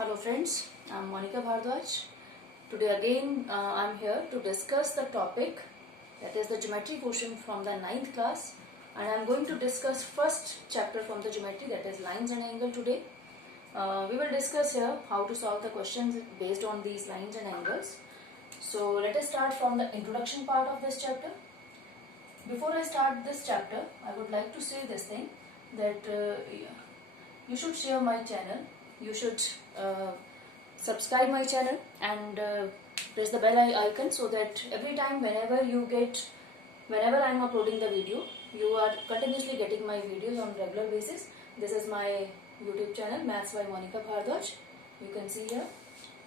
Hello friends, I'm Monica Bhardwaj. Today again I'm here to discuss the topic that is the geometry portion from the 9th class, and I'm going to discuss first chapter from the geometry, that is lines and angle today. We will discuss here how to solve the questions based on these lines and angles. So let us start from the introduction part of this chapter. Before I start this chapter, I would like to say this thing that you should share my channel, you should subscribe my channel and press the bell icon so that every time whenever I am uploading the video, you are continuously getting my videos on regular basis. This is my YouTube channel, Maths by Monica Bhardwaj. You can see here.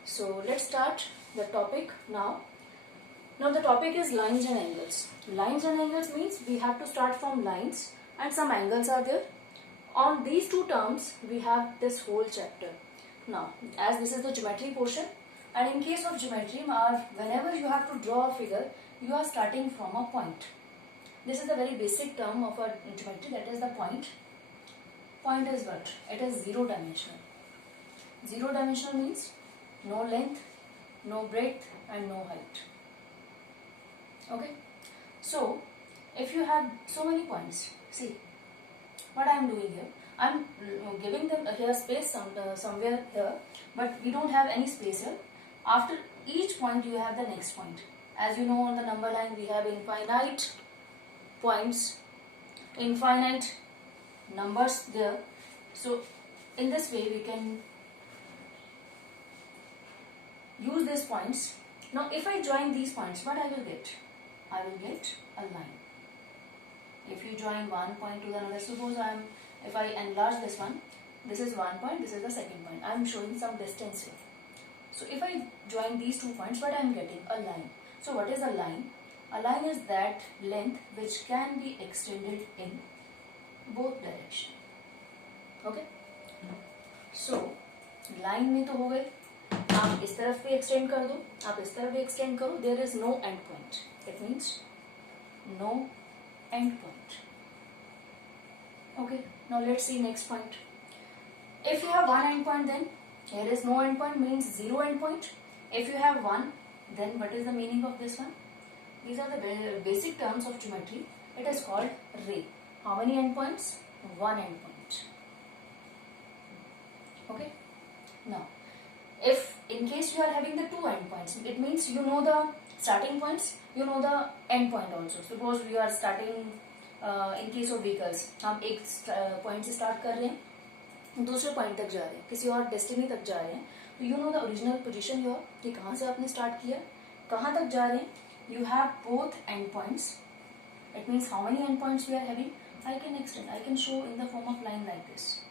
So let's start the topic now. Now the topic is lines and angles. Lines and angles means we have to start from lines and some angles are there. On these two terms we have this whole chapter. Now as this is the geometry portion, and in case of geometry whenever you have to draw a figure, you are starting from a point. This is the very basic term of a geometry, that is the point. Point is what? It is zero dimensional. Zero dimensional means no length, no breadth and no height. Okay, so if you have so many points, see what I am doing here. I am giving them here space somewhere here, but we don't have any space here. After each point you have the next point. As you know, on the number line we have infinite points, infinite numbers there. So in this way we can use these points. Now if I join these points, what I will get? I will get a line. If you join one point to another, suppose if I enlarge this one, this is one point, this is the second point. I am showing some distance here. So if I join these 2 points, what I am getting? A line. So what is a line? A line is that length which can be extended in both directions. Okay? So line में तो हो गए, आप इस तरफ भी extend कर दो, आप इस तरफ भी extend करो. There is no end point. It means no end point. Okay, now let's see next point. If you have one end point, then here is no end point, means zero end point. If you have one, then what is the meaning of this one? These are the basic terms of geometry. It is called ray. How many end points? One end point. Okay. Now, if in case you are having the 2 end points, it means you know the starting points, you know the end point also. Suppose we are starting in case of vehicles, हम एक point से start कर रहे हैं, दूसरे point तक जा रहे हैं, किसी और destiny तक जा रहे हैं, तो you know the original position here, कि कहाँ से आपने start किया, कहाँ तक जा रहे हैं. You have both end points. It means how many end points we are having. I can extend, I can show in the form of line like this.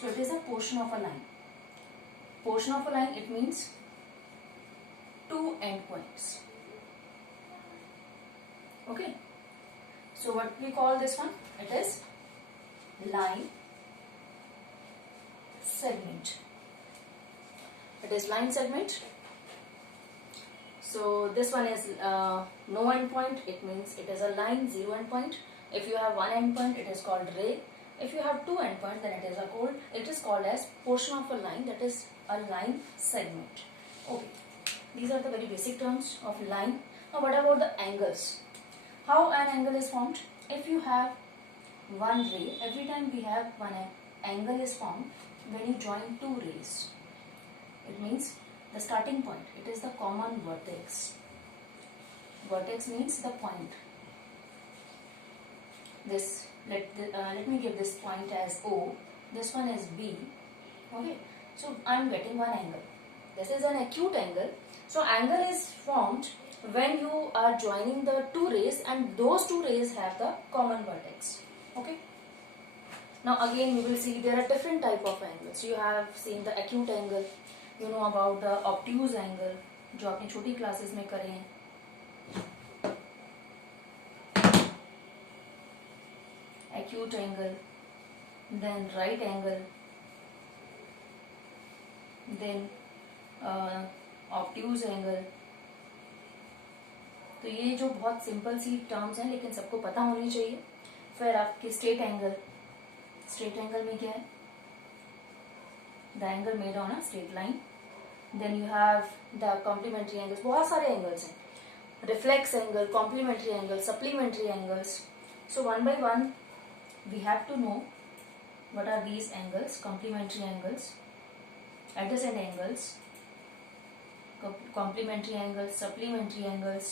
So it is a portion of a line. Portion of a line, it means 2 end points. Okay. So what we call this one? It is line segment. It is line segment. So this one is no end point. It means it is a line, zero end point. If you have one end point, it is called ray. If you have 2 end points, then it is called as portion of a line, that is a line segment. Okay. These are the very basic terms of line. Now what about the angles? How an angle is formed? If you have one ray, every time we have one angle is formed when you join 2 rays. It means the starting point, it is the common vertex. Vertex means the point. This let me give this point as O. This one is B. Okay. So I am getting one angle. This is an acute angle. So angle is formed when you are joining the 2 rays and those 2 rays have the common vertex. Okay. Now again we will see there are different type of angles. You have seen the acute angle. You know about the obtuse angle, जो आपने छोटी classes में करे हैं. Acute angle, then right angle, then obtuse angle. तो ये जो बहुत सिंपल सी टर्म्स हैं लेकिन सबको पता होनी चाहिए. फिर आपके स्ट्रेट एंगल में क्या है? The angle made on a straight line. Then you have the complementary angles. बहुत सारे एंगल्स हैं. Reflex angle, complementary angle, supplementary angles. So one by one we have to know what are these angles: complementary angles, adjacent angles, complementary angles, supplementary angles,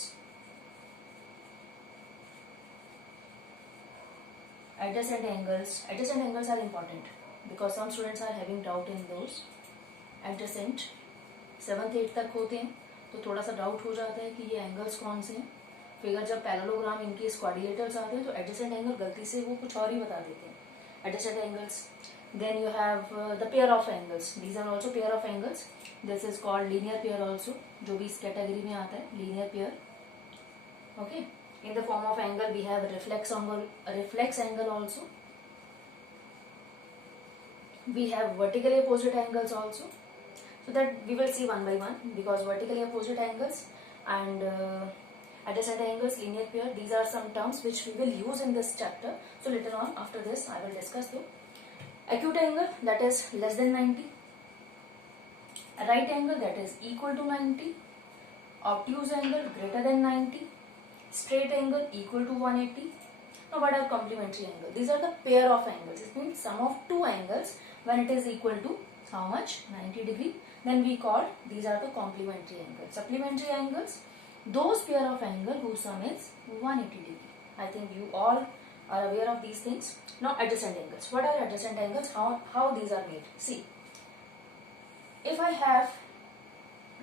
adjacent angles. Adjacent angles are important because some students are having doubt in those. Adjacent 7th 8th तक होते हैं तो थोड़ा सा doubt हो जाता है कि ये एंगल्स कौन से हैं. फिर जब पैरेललोग्राम इनके क्वाड्रिलेटरल्स आते हैं तो एडजेसेंट एंगल गलती से वो कुछ और ही बता देते हैं. Adjacent angles. Then you have the pair of angles. These are also pair of angles. This is called linear pair also, जो भी इस कैटेगरी में आता है, linear pair. Okay. In the form of angle we have reflex angle also. We have vertically opposite angles also. So that we will see one by one, because vertically opposite angles and adjacent angles, linear pair, these are some terms which we will use in this chapter. So later on after this I will discuss them. Acute angle, that is less than 90. A right angle, that is equal to 90. Obtuse angle, greater than 90. Straight angle, equal to 180. Now what are complementary angles? These are the pair of angles. It means sum of two angles when it is equal to how much? 90 degree. Then we call these are the complementary angles. Supplementary angles, those pair of angle whose sum is 180 degree. I think you all are aware of these things. Now adjacent angles. What are adjacent angles? How these are made? See, if I have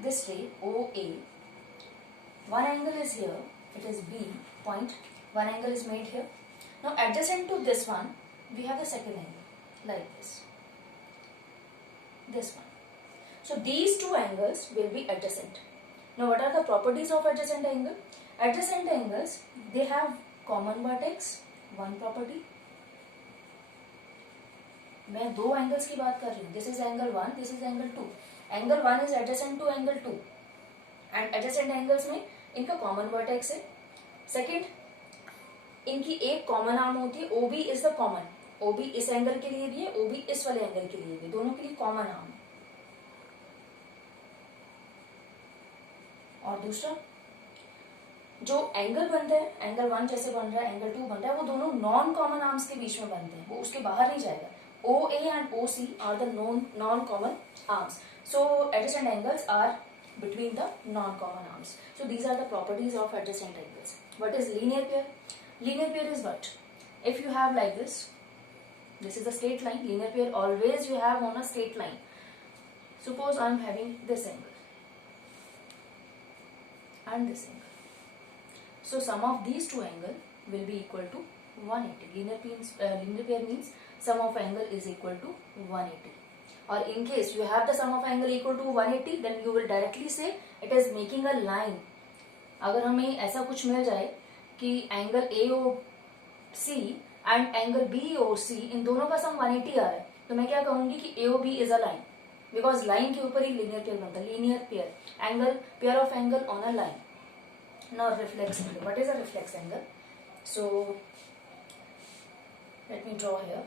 this ray OA, one angle is here, it is B point, one angle is made here. Now adjacent to this one, we have the second angle like this one. So these two angles will be adjacent. Now what are the properties of adjacent angle? Adjacent angles, they have common vertex, one property. मैं दो angles की बात कर रही हूँ. This is angle 1, this is angle 2. Angle 1 is adjacent to angle 2. And adjacent angles में इनका common vertex है. Second, इनकी एक common arm होती है. OB is the common. OB इस एंगल के लिए भी है, OB इस वाले एंगल के लिए भी, दोनों के लिए कॉमन आर्म. और दूसरा जो एंगल बनता है, एंगल 1 जैसे बन रहा है, एंगल 2 बन रहा है, वो दोनों नॉन कॉमन आर्म्स के बीच में बनते हैं, वो उसके बाहर नहीं जाएगा. OA and OC are the non common arms. So adjacent angles are between the non common arms. So these are the properties of adjacent angles. What is linear pair? Linear pair is what? If you have like this is a straight line. Linear pair always you have on a straight line. Suppose I am having this angle and this angle. So sum of these two angles will be equal to 180. Linear pair means sum of angle is equal to 180. Or in case you have the sum of angle equal to 180, then you will directly say it is making a line. अगर हमें ऐसा कुछ मिल जाए कि angle AOC and angle BOC इन दोनों का सम 180 आ रहा है, तो मैं क्या कहूंगी कि AOB is a line, because line के ऊपर ही लीनियर पेयर बनता है. Linear pair, angle, pair of angle on a line. Now reflex angle. What is a reflex angle? So let me draw here.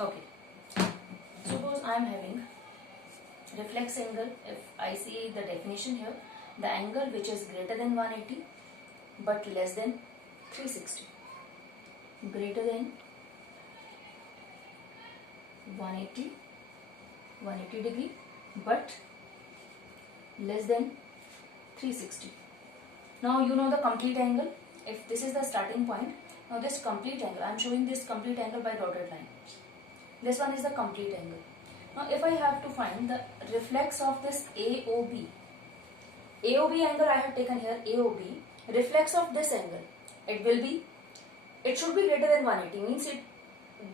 Okay. Suppose I am having reflex angle. If I see the definition here, the angle which is greater than 180 but less than 360. Greater than 180 degree but less than 360. Now you know the complete angle. If this is the starting point, now this complete angle, I am showing this complete angle by dotted line. This one is the complete angle. Now if I have to find the reflex of this AOB angle I have taken here, AOB, reflex of this angle, it should be greater than 180. means it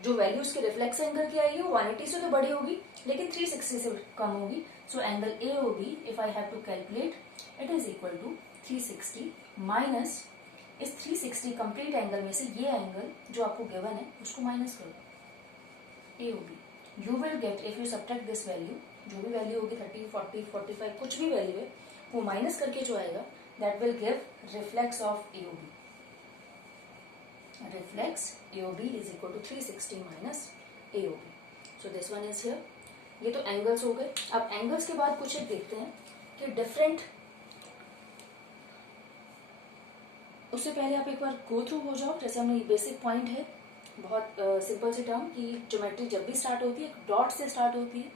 जो value उसके reflex angle की आएगी वो 180 से तो बड़ी होगी लेकिन 360 से कम होगी. So angle AOB if I have to calculate, it is equal to 360 minus इस 360 कंप्लीट एंगल में से ये एंगल जो आपको गिवन है उसको माइनस करो, AOB. You will get, if you subtract this value, जो भी वैल्यू होगी 30, 40, 45 कुछ भी वैल्यू है वो माइनस करके जो आएगा that will give reflex of AOB. reflex AOB is equal to 360 minus AOB. So this one is here. ये तो एंगल्स हो गए. अब एंगल्स के बाद कुछ एक देखते हैं कि डिफरेंट. उससे पहले आप एक बार गो थ्रू हो जाओ. जैसे हमने बेसिक पॉइंट है, बहुत सिंपल सी टर्म कि ज्योमेट्री जब भी स्टार्ट होती है डॉट से स्टार्ट होती है.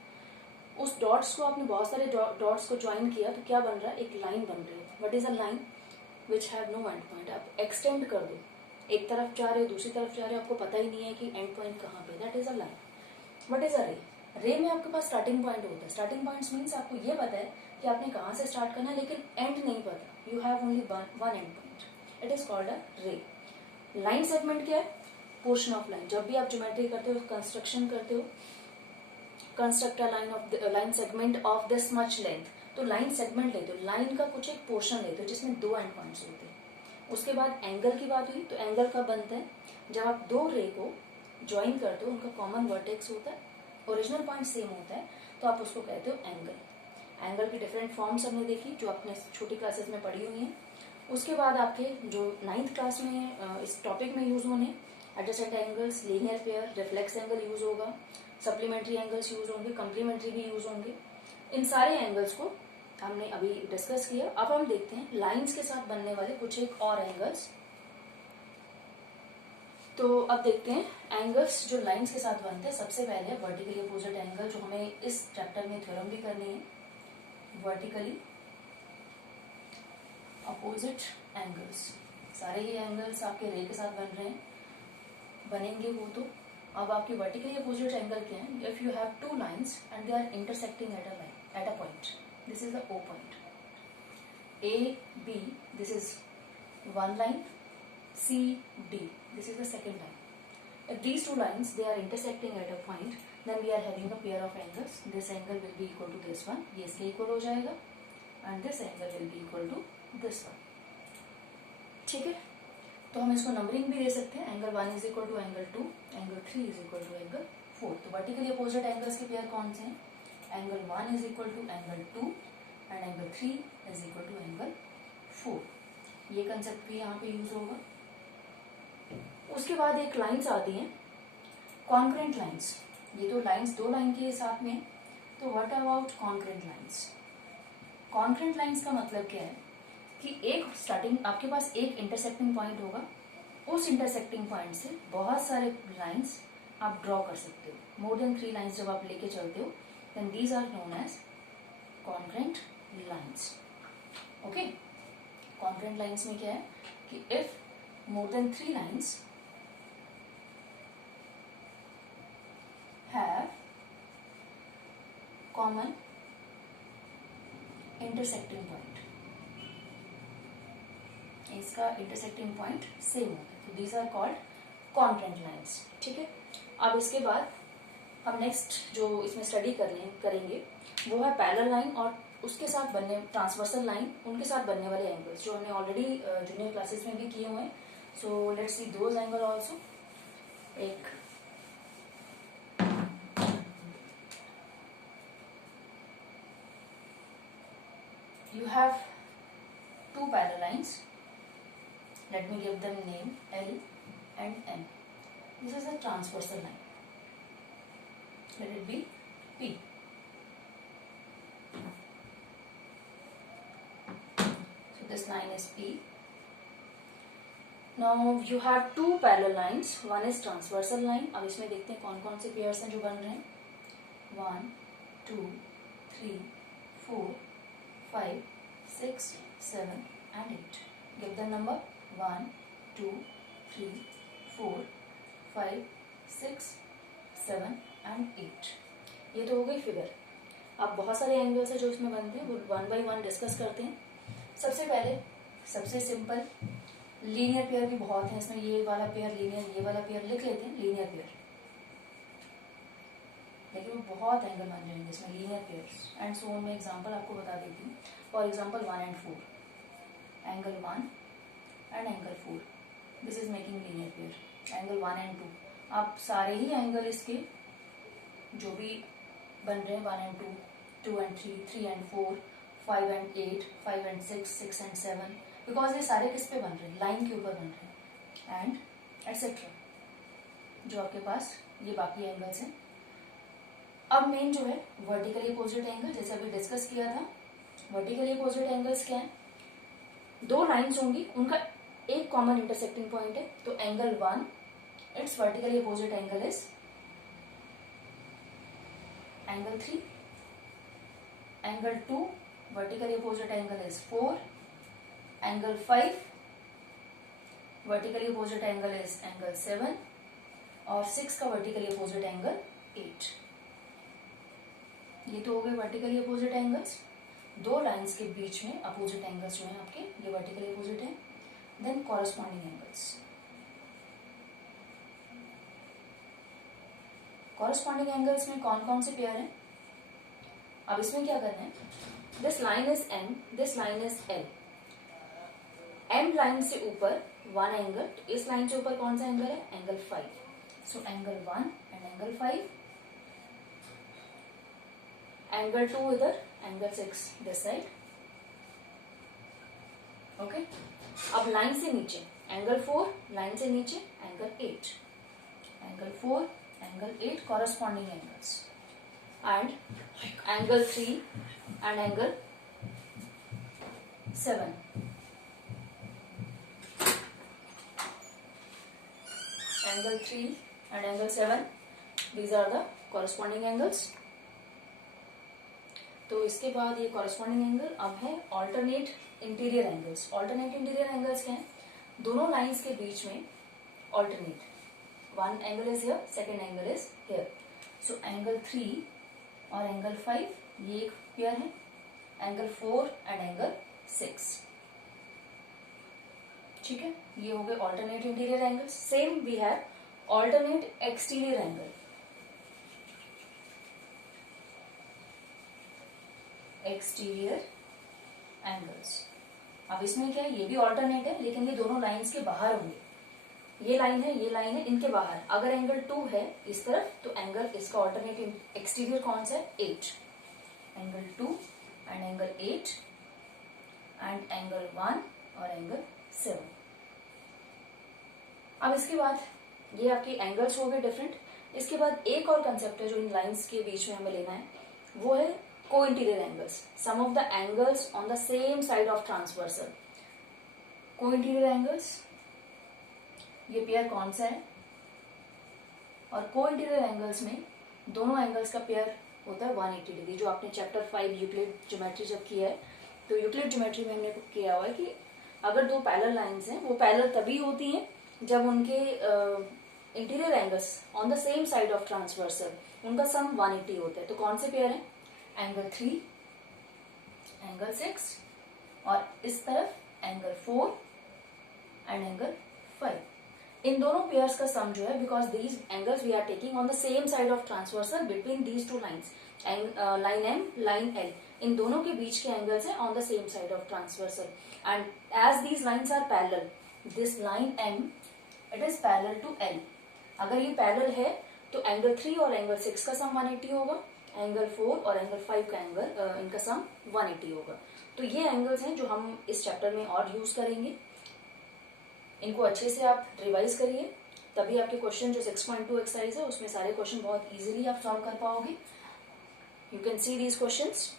उस डॉट्स को आपने बहुत सारे डॉट्स को ज्वाइन किया तो क्या बन रहा है, एक लाइन बन रही है. What is a line? Which have no end point. आप एक्सटेंड कर दो, एक तरफ जा रहे हो दूसरी तरफ जा रहे हो, आपको पता ही नहीं है कि एंड पॉइंट कहाँ पे. That is a line. What is अ रे? रे में आपके पास स्टार्टिंग पॉइंट होता है. स्टार्टिंग पॉइंट्स मीन्स आपको ये पता है कि आपने कहाँ से स्टार्ट करना है, लेकिन एंड नहीं पता. You have only one and point. It is called a रे. लाइन सेगमेंट क्या है? Portion of line. जब भी आप ज्योमेट्री करते हो, कंस्ट्रक्शन करते हो, construct a line segment of this much length, तो लाइन सेगमेंट लेते हो, लाइन का कुछ एक पोर्शन लेते हो जिसमें दो एंड पॉइंट्स होते हैं. उसके बाद एंगल की बात हुई, तो एंगल कब बनता है? जब आप दो रे को ज्वाइन करते हो, उनका कॉमन वर्टेक्स होता है, ओरिजिनल पॉइंट सेम होता है, तो आप उसको कहते हो एंगल. एंगल की डिफरेंट फॉर्म्स हमने देखी जो अपने छोटी क्लासेस में पढ़ी हुई हैं. उसके बाद आपके जो 9th क्लास में इस टॉपिक में यूज होने adjacent angles, linear pair, reflex angle use होगा, सप्लीमेंट्री एंगल्स यूज होंगे, कंप्लीमेंट्री भी यूज होंगे. इन सारे एंगल्स को हमने अभी डिस्कस किया. अब हम देखते हैं लाइंस के साथ बनने वाले कुछ एक और एंगल्स. तो अब देखते हैं एंगल्स जो लाइंस के साथ बनते हैं. सबसे पहले वर्टिकली अपोजिट एंगल, जो हमें इस चैप्टर में थ्योरम भी करनी है. वर्टिकली अपोजिट एंगल्स, सारे ही एंगल्स आपके रे के साथ बन रहे हैं, बनेंगे वो तो. अब आपके वर्टिकली अपोजिट एंगल क्या है? If you have two lines and they are intersecting at a point, this is the O point. A, B, this is one line. C, D, this is the second line. If these two lines they are intersecting at a point, then we are having a pair of angles. This angle will be equal to this one. ये इसके equal हो जाएगा, and this angle will be equal to this one. ठीक है. तो हम इसको numbering भी दे सकते हैं. Angle 1 is equal to angle 2, angle 3 is equal to angle 4. तो वर्टिकली अपोजिट एंगल्स के पेयर कौन से हैं? Angle 1 is equal to angle 2 and angle 3 is equal to angle 4. ये कंसेप्ट भी यहाँ पे यूज होगा. उसके बाद एक लाइंस आती हैं, कॉन्करेंट लाइंस. ये तो लाइंस दो लाइन के साथ में. तो what about concurrent lines? Concurrent lines का मतलब क्या है कि एक स्टार्टिंग, आपके पास एक इंटरसेक्टिंग पॉइंट होगा, उस इंटरसेक्टिंग पॉइंट से बहुत सारे लाइंस आप ड्रॉ कर सकते हो. मोर देन 3 लाइंस जब आप लेके चलते हो, then these are known as concurrent lines. Okay. Concurrent lines में क्या है कि if more than 3 lines have common intersecting point, इसका इंटरसेक्टिंग पॉइंट सेम होता है, तो these are called concurrent lines. ठीक है. अब इसके बाद हम नेक्स्ट जो इसमें स्टडी करेंगे वो है पैरेलल लाइन और उसके साथ बनने, ट्रांसवर्सल लाइन, उनके साथ बनने वाले एंगल्स जो हमने ऑलरेडी जूनियर क्लासेस में भी किए हुए हैं. So let's see those angle also. एक you have two parallel lines. Let me give them name L and M. This is a transversal line. Let it be P. So this line is P. Now you have two parallel lines. One is transversal line. अब इसमें देखते हैं कौन कौन से pairs हैं जो बन रहे हैं. 1, 2, 3, 4, 5, 6, 7 and 8. Give the number 1, 2, 3, 4, 5, 6, 7 and 8. ये तो हो गई फिगर. अब बहुत सारे एंगल्स है जो इसमें बनते हैं, वो 1 by 1 डिस्कस करते हैं. सबसे पहले सबसे सिंपल लीनियर पेयर भी बहुत है इसमें. ये वाला पेयर लीनियर, ये वाला पेयर लिख लेते हैं लीनियर पेयर, लेकिन वो बहुत एंगल बन जाएंगे इसमें लीनियर पेयर्स. एंड सो मैं एग्जांपल आपको बता देती हूँ. For example 1 and 4, angle 1 and angle 4, this is making linear pair. Angle 1 and 2, आप सारे ही एंगल इसके जो भी बन रहे हैं 1 and 2, 2 and 3, 3 and 4, 5 and 8, 5 and 6, 6 and 7, because ये सारे किस पे बन रहे हैं? लाइन के ऊपर बन रहे हैं. एंड एटसेट्रा, जो आपके पास ये बाकी एंगल्स हैं। अब मेन जो है वर्टिकली अपोजिट एंगल, जैसे अभी डिस्कस किया था, वर्टिकली अपोजिट एंगल्स क्या है? दो लाइंस होंगी, उनका एक कॉमन इंटरसेक्टिंग पॉइंट है, तो angle 1 it's vertically opposite angle is angle 3, angle 2 vertically opposite angle is 4, angle 5 vertically opposite angle is angle 7 और 6 का वर्टिकली अपोजिट एंगल 8। ये तो हो गए वर्टिकली अपोजिट एंगल्स। दो लाइंस के बीच में अपोजिट एंगल्स जो हैं आपके, ये वर्टिकली अपोजिट है। Then corresponding angles, corresponding angles में कौन कौन से पेयर हैं? अब इसमें क्या करना है, this line is M, this line is L. M line से ऊपर वन एंगल, तो इस लाइन से ऊपर कौन सा एंगल है? Angle 5। So angle 1 and angle 5, angle 2 इधर, एंगल 6 दिस साइड। ओके, अब लाइन से नीचे एंगल 4, लाइन से नीचे angle 8, angle 4 angle 8 corresponding angles, and angle 3 and angle 7, angle 3 and angle 7, these are the corresponding angles। तो इसके बाद ये corresponding angle अब है alternate interior angles। alternate interior angles क्या है? दोनों lines के बीच में alternate, one angle is here, second angle is here। so angle 3 और angle 5 ये एक पेयर है, angle 4 and angle 6। ठीक है, ये हो गए alternate interior angles। same we have alternate exterior angle, exterior angles। अब इसमें क्या है, ये भी alternate है, लेकिन ये दोनों लाइंस के बाहर होंगे। ये लाइन है, ये लाइन है, इनके बाहर। अगर एंगल 2 है इस तरफ, तो एंगल इसका alternate exterior कौन सा है? 8। Angle 2 and angle 8 and angle 1 और एंगल 7। अब इसके बाद ये आपके एंगल्स हो गए डिफरेंट। इसके बाद एक और कंसेप्ट है जो इन लाइंस के बीच में हमें लेना है, वो है co-interior angles. Sum of the angles on the same side of transversal. Co-interior angles, ये पेयर कौन सा है? और को इंटीरियर एंगल्स में दोनों एंगल्स का पेयर होता है 180 डिग्री, जो आपने चैप्टर 5 यूक्लिड ज्योमेट्री जब किया है, तो यूक्लिड ज्योमेट्री में हमने किया हुआ है कि अगर दो पैरेलल लाइंस हैं, वो पैरेलल तभी होती हैं जब उनके interior angles on the same side of transversal, उनका सम 180 होता है। तो कौन से पेयर हैं? एंगल 3, एंगल 6 और इस तरफ एंगल 4 एंड एंगल 5। इन दोनों पेयर्स का सम जो है, because these angles we are taking on the same side of transversal between these two lines, line M, line L, इन दोनों के बीच के एंगल्स हैं on the same side of transversal. And as these lines are parallel, this line M it is parallel to L. अगर ये parallel है तो एंगल 3 और एंगल 6 का सम 180 होगा, एंगल 4 और एंगल 5 का एंगल इनका सम 180 होगा। तो ये एंगल्स हैं जो हम इस चैप्टर में और यूज करेंगे। इनको अच्छे से आप रिवाइज करिए, तभी आपके क्वेश्चन जो 6.2 एक्सरसाइज है उसमें सारे क्वेश्चन बहुत इजीली आप सॉल्व कर पाओगे। You can see these questions,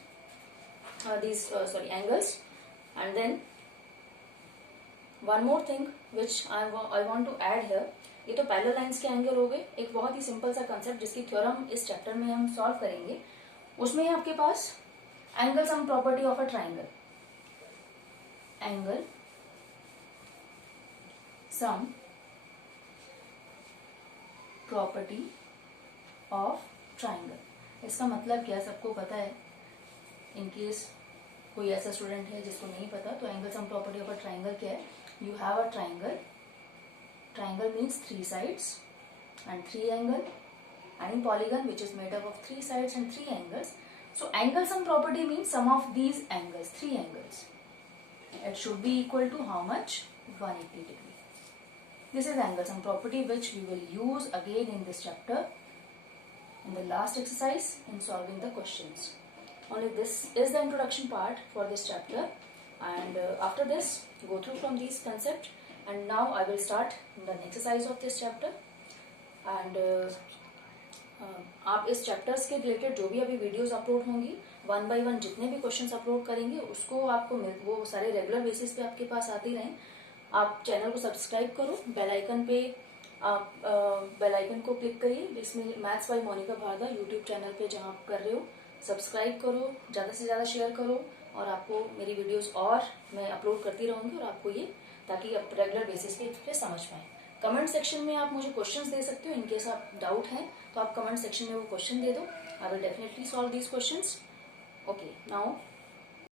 these angles। and then one more thing which I want to add here, ये तो पैरेलल लाइंस के एंगल हो गए। एक बहुत ही सिंपल सा कंसेप्ट जिसकी थ्योरम इस चैप्टर में हम सॉल्व करेंगे, उसमें है आपके पास angle sum property of a triangle. Angle sum property of triangle. इसका मतलब क्या सबको पता है? इन केस कोई ऐसा स्टूडेंट है जिसको नहीं पता, तो angle sum property of a triangle क्या है? You have a triangle, triangle means 3 sides and 3 angle, and in polygon which is made up of 3 sides and 3 angles. So angle sum property means sum of these angles, 3 angles. It should be equal to how much? 180 degree. This is angle sum property which we will use again in this chapter in the last exercise in solving the questions. Only this is the introduction part for this chapter, and after this go through from these concepts. and now I will start the next exercise of this chapter. And आप इस chapters के related जो भी अभी videos upload होंगी, 1 bye 1 जितने भी questions upload करेंगे उसको आपको वो सारे रेगुलर बेसिस पे आपके पास आते रहें. आप चैनल को सब्सक्राइब करो, बेल आइकन पे आप बेल आइकन को क्लिक करिए, जिसमें maths by Monika Bhardwaj YouTube channel पे जहाँ आप कर रहे हो सब्सक्राइब करो, ज़्यादा से ज़्यादा शेयर करो, और आपको मेरी वीडियोस और मैं अपलोड करती रहूँगी, और आपको ये ताकि आप रेगुलर बेसिस पे समझ पाएँ. कमेंट सेक्शन में आप मुझे क्वेश्चंस दे सकते हो. इनकेस आप डाउट है तो आप कमेंट सेक्शन में वो क्वेश्चन दे दो. I will definitely solve these questions. Okay, now